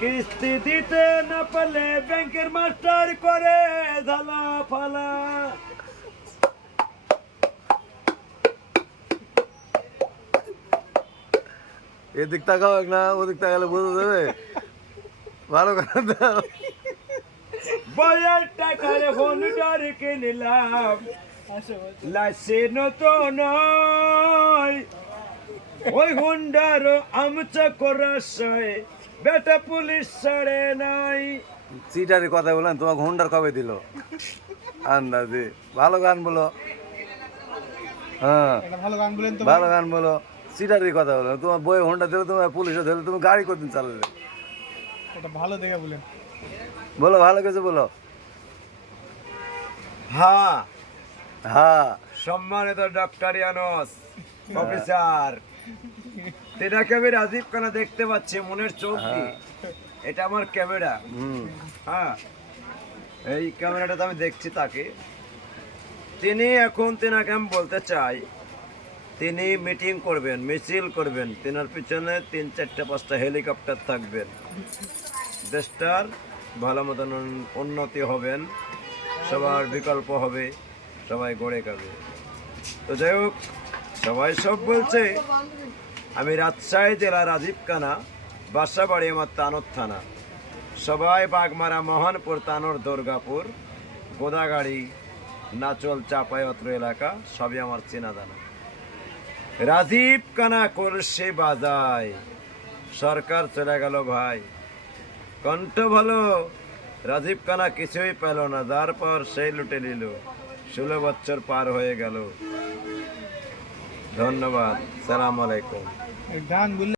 কিস্তি দিতে না পারলে ব্যাংকের মাস্টার করে ঝালা ফালা। এদিক তাকাও না, ওদিক তাকালে বোঝা যাবে। ভালো করে দাও। বইয়ের টাকার হোন্ডার কিনলাম, লাসে নতুন ওই হোন্ডার আমচা করাশয় বেটা পুলিশ ছাড়ে নাই। সিটারি কথা বলেন, তোমাকে হোন্ডার কবে দিল? আন্দাজে ভালো গান বলো। হ্যাঁ ভালো গান বলেন তো। ভালো গান বলো, সিটারির কথা বলো। তোমার বই হোন্ডা দিলে, তোমার পুলিশে দিলে, তুমি গাড়ি কতদিন চালালে? এটা ভালো দেখে বলেন। বলো, ভালো কিছু বলো। হ্যাঁ হ্যাঁ, সম্মানিত ডক্টর ইয়ানস অফিসার, তেনাকে আমি রাজীব খানা দেখতে পাচ্ছি, মনের চোখ দিয়ে। এটা আমার ক্যামেরা। হ্যাঁ, এই ক্যামেরাটাতে আমি দেখছি তাকে। তিনি এখন, তেনাকে আমি বলতে চাই, তিনি মিটিং করবেন, মিছিল করবেন, তেনার পিছনে 3, 4, 5টা হেলিকপ্টার থাকবেন। দেশটার ভালো মতন উন্নতি হবেন, সবার বিকল্প হবে, সবাই গড়ে খাবে। তো যাই হোক, সবাই সব বলছে। আমি রাজশাহী জেলা রাজীব খানা, বাসা বাড়ি আমার তানোর থানা। সবাই বাগমারা, মোহনপুর, তানোর, দুর্গাপুর, গোদাগাড়ি, নাচল, চাপায়ত্র এলাকা সবই আমার চেনা জানা। রাজীব খানা কলসে বাজায়, সরকার চলে গেল ভাই, কণ্ঠ ভালো। রাজীব খানা কিছুই পেল না, যার পর সেই লুটে নিল। 16 বছর পার হয়ে গেল। ধন্যবাদ, সালাম আলাইকুম। গান বললে